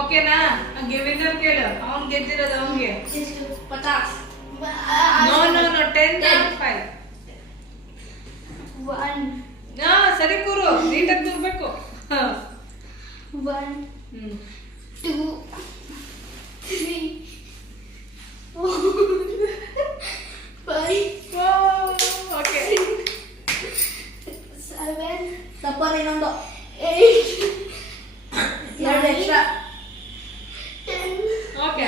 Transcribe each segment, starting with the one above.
ಓಕೆನಾ? ವಿನ್ನರ್ ಕೇಳು. ಅವ್ನ್ ಗೆದ್ದಿರೋದು ಅವ್ನಿಗೆ. 50. ನೋ 10 5. 1 ಸರಿ ಕೂರು, ನೀಟಾಗಿ ಕೂರ್ಬೇಕು. 1 2 3 4 5 ಓಕೆ 7 ತಪ್ಪರೆ ಇನ್ನೊಂದು 8 ಎರಡು ಎಕ್ಸ್ಟ್ರಾ 10 ಓಕೆ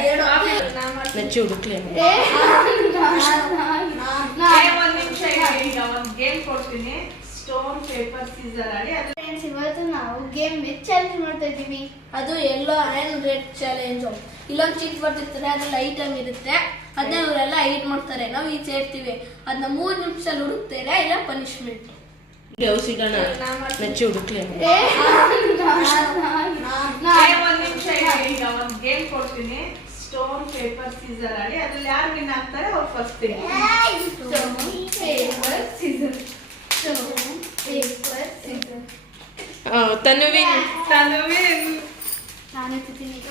ನೆಚ್ಚಿ ಹುಡುಕ್ಲಿ. ಒಂದ್ ನಿಮಿಷ ಈಗ ಒಂದ್ ಗೇಮ್ ಕೊಡ್ತೀನಿ. ಸ್ಟೋನ್ ಪೇಪರ್ ಸೀಸರ್ ಆಡಿ. ಫ್ರೆಂಡ್ಸ್, ಇವತ್ತು ನಾವು ಗೇಮ್ ವಿತ್ ಚಾಲೆಂಜ್ ಮಾಡ್ತಾ ಇದ್ದೀವಿ. ಅದು ಯೆಲ್ಲೋ ಅಂಡ್ ರೆಡ್ ಚಾಲೆಂಜ್. ಇಲ್ಲೊಂದು ಚೀಟ್ ಬರ್ತಿರ್ತಾರೆ, ಅದ್ರಲ್ಲಿ ಐಟಮ್ ಇರುತ್ತೆ, ಅದನ್ನ ಇವರೆಲ್ಲ ಹೈಡ್ ಮಾಡ್ತಾರೆ. ನಾವು ಈಚೆ ಇರ್ತೀವಿ, ಅದನ್ನ 3 ನಿಮಿಷದಲ್ಲಿ ಹುಡುಕ್ತೇನೆ, ಇಲ್ಲ ಪನಿಷ್ಮೆಂಟ್. ಸಿಗೋಣ, ನೆಚ್ಚಿ ಹುಡುಕ್ಲಿ. ಒಂದ್ ನಿಮಿಷ ಈಗ ಒಂದ್ ಗೇಮ್ ಕೊಡ್ತೀನಿ. ಸ್ಟೋನ್ ಪೇಪರ್ ಸೀಸರ್ ಆಡಿ. ಅದ್ರಲ್ಲಿ ಯಾರು ವಿನ್ ಆಗ್ತಾರೆ ಅವ್ರು ಫಸ್ಟ್. ತನುವಿನ್ ನಾನು ಎತ್ತೀನಿ ಈಗ.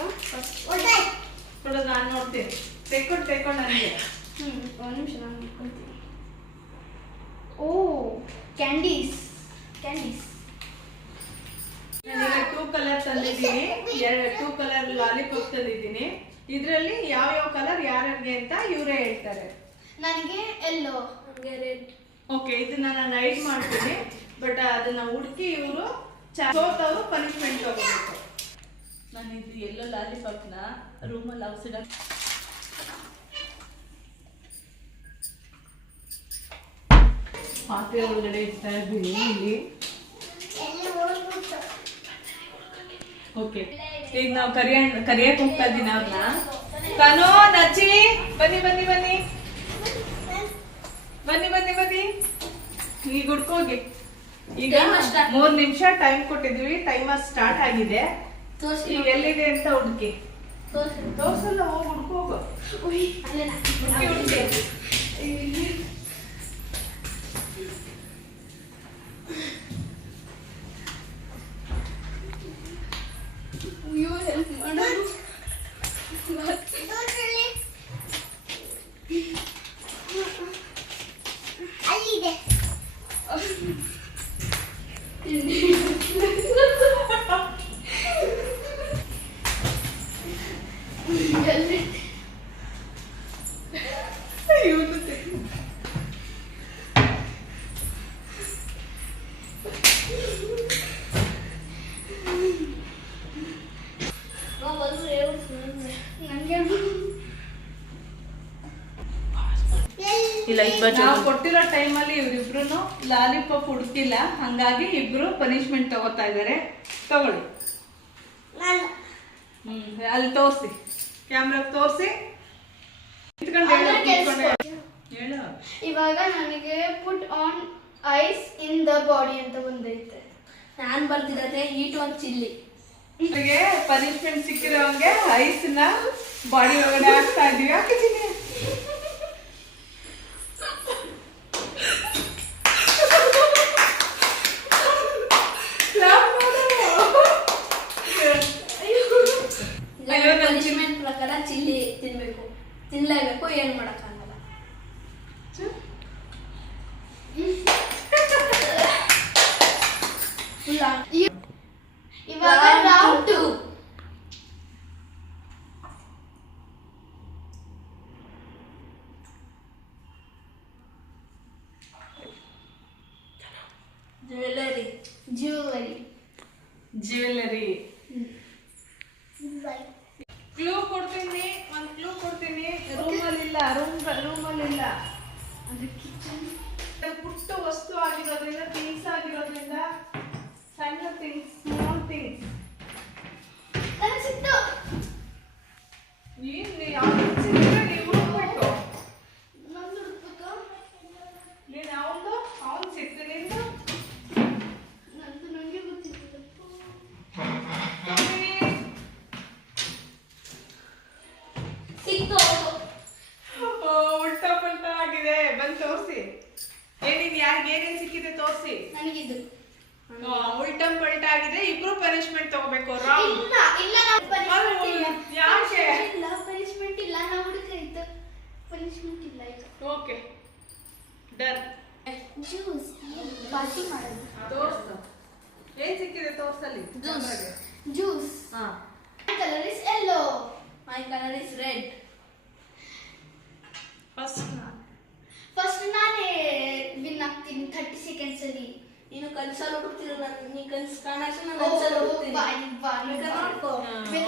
ಕೊಡು, ನಾನು ನೋಡ್ತೀನಿ. ತೆಕ್ಕೊಂಡು ನನಗೆ. ಒಂದು ನಿಮಿಷ ನಾನು ನೋಡ್ಕೊಳ್ತೀನಿ. ಓ ಕ್ಯಾಂಡೀಸ್. ನಾನೀಗ 2 ಕಲರ್ ತಂದಿದ್ದೀನಿ. 2 ಕಲರ್ ಲಾಲಿಪಾಪ್ ತಂದಿದ್ದೀನಿ. ಇದ್ರಲ್ಲಿ ಯಾವ ಕಲರ್ ಯಾರಿಗೆ ಅಂತ ಇವರೇ ಹೇಳ್ತಾರೆ. ನನಗೆ ಯೆಲ್ಲೋ, ನನಗೆ ರೆಡ್. ಓಕೆ, ಇದನ್ನ ನಾನು ಹೈಡ್ ಮಾಡ್ತೀನಿ. ಬಟ್ ಅದನ್ನ ಹುಡುಕಿ ಇವರು ಸೋತವರು ಪನಿಷ್ಮೆಂಟ್ ತಗೋಬೇಕು. ನಾನು ಇದು ಎಲ್ಲೋ ಲಾಲಿಪಾಪ್ನ ರೂಮಲ್ಲಿ ಔಷಧ ಪಾತ್ರೆ ಒಳಗಡೆ ಇಡ್ತಾ ಇದ್ದೀನಿ ಇಲ್ಲಿ. ಓಕೆ, ಈಗ ನಾವು ಕರಿಯಕ್ಕೆ ಹೋಗ್ತಾ ಇದ್ದೀನಿ ಅವ್ರನ್ನ. ತನು, ನಚ್ಚಿ, ಬನ್ನಿ ಬನ್ನಿ ಬನ್ನಿ ಬನ್ನಿ ಬನ್ನಿ ಬನ್ನಿ. ಈಗ ಹುಡ್ಕೋಗಿ. ಈಗ 3 ನಿಮಿಷ ಟೈಮ್ ಕೊಟ್ಟಿದ್ವಿ. ಟೈಮರ್ ಸ್ಟಾರ್ಟ್ ಆಗಿದೆ. ಈಗ ಎಲ್ಲಿದೆ ಅಂತ ಹುಡುಕಿ. ತೋರ್ಸಲ್ಲ, ಹೋಗಿ ಹುಡ್ಕೋಗು. ಹುಡುಕಿ. ಹೆಲ್ಪ್ ಮಾಡೋದು ಅಲ್ಲಿದೆ. ನಾವು ಕೊಟ್ಟಿರೋ ಟೈಮಲ್ಲಿ ಇವ್ರಿಬ್ರು ಲಾಲಿಪಾಪ್ ಹುಡುಕಿಲ್ಲ, ಹಂಗಾಗಿ ಇಬ್ರು ಪನಿಷ್ಮೆಂಟ್ ತಗೋತಾ ಇದಾರೆ. ತಗೊಳ್ಳಿ. ಅಲ್ಲಿ ತೋರಿಸಿ, ಕ್ಯಾಮ್ರಾಗ ತೋರಿಸಿ. ಹೇಳು. ಇವಾಗ ನನಗೆ put on ice in the body ಅಂತ ಬಂದೈತೆ. ನಾನು ಬರ್ತಿರೋದೆ ಹೀಟ್ ಆನ್ ಚಿಲ್ಲಿ. ಪನಿಷ್ಮೆಂಟ್ ಸಿಕ್ಕಿರೋಂಗೆ ಐಸ್ ನ ಬಾಡಿ ಒಳಗಡೆ ಹಾಕ್ತಾ ಇದೀವಿ. ಹಾಕಿದ್ದೀನಿ. ಪನಿಷ್ಮೆಂಟ್ ಪ್ರಕಾರ ಚಿಲ್ಲಿ ತಿನ್ಬೇಕು, ತಿನ್ಲೇಬೇಕು, ಏನು ಮಾಡಕ್ಕಾಗಲ್ಲ. ಇವಾಗ ರೌಂಡ್ 2. ಜ್ಯುವೆಲರಿ. ಕ್ಲೂ ಕೊಡ್ತೀನಿ, ಒಂದು ಕ್ಲೂ ಕೊಡ್ತೀನಿ. ರೂಮಲ್ಲಿಲ್ಲ, ರೂಮಲ್ಲಿಲ್ಲ. ಪುಟ್ಟ ವಸ್ತು ಆಗಿರೋದ್ರಿಂದ, ಥಿಂಗ್ಸ್ ಆಗಿರೋದ್ರಿಂದ, ಸಣ್ಣ ಥಿಂಗ್ಸ್, ಸ್ಮಾಲ್ ಥಿಂಗ್ಸ್. ನೀವು ಹುಡುಕ್ಬೇಕು. ನೀನು ಅವನು ಸಿಗ್ತೀನಿ. ನನಗೆ ಗೊತ್ತಿತ್ತು. ಸಿಕ್ತು. ಉಲ್ಟಾ ಪಲ್ಟಾ ಆಗಿದೆ. ಬಂದು ತೋರಿಸಿ. ಯಾರಿಗೆ ಏನೇನು ಸಿಕ್ಕಿದೆ ತೋರಿಸಿ. ನನಗಿದ್ದು ಉಲ್ಟಾ ಪಲ್ಟಾ ಆಗಿದೆ. ಇಬ್ರು ಪನಿಷ್ಮೆಂಟ್ ತಗೋಬೇಕು. ಇಲ್ಲ ಯಾಕೆ ಪನಿಷ್ಮೆಂಟ್ ಇಲ್ಲ ನಾವು ಹುಡುಕಾಯ್ತು ಪನಿಷ್ಮೆಂಟ್ ಇಲ್ಲ ಈಗ ಓಕೆ ಡನ್ ಜ್ಯೂಸ್ ಪಾರ್ಟಿ ಮಾಡೋದು ತೋರ್ಸು ಏನ್ ಸಿಕ್ಕಿದೆ ತೋರ್ಸಲ್ಲಿ ಜ್ಯೂಸ್ ಹಾ My color is yellow. My color is red. First ನಾನೇ ವಿನ್ ಆಗ್ತೀನಿ 30 ಸೆಕೆಂಡ್ಸ್ ಅಲ್ಲಿ ನೀನು ಕನ್ಸಲ್ಲಿ ಹುಡುಕ್ತಿರೋ ನೀ ಕನ್ಸು ಕಾಣಾಕ ನಾನು ಓ, ಕನ್ಸಲ್ಲಿ ಹುಡುಕ್ತೀನಿ ಬಾ, ಬಾ, ನೋಡ್ಕೊ.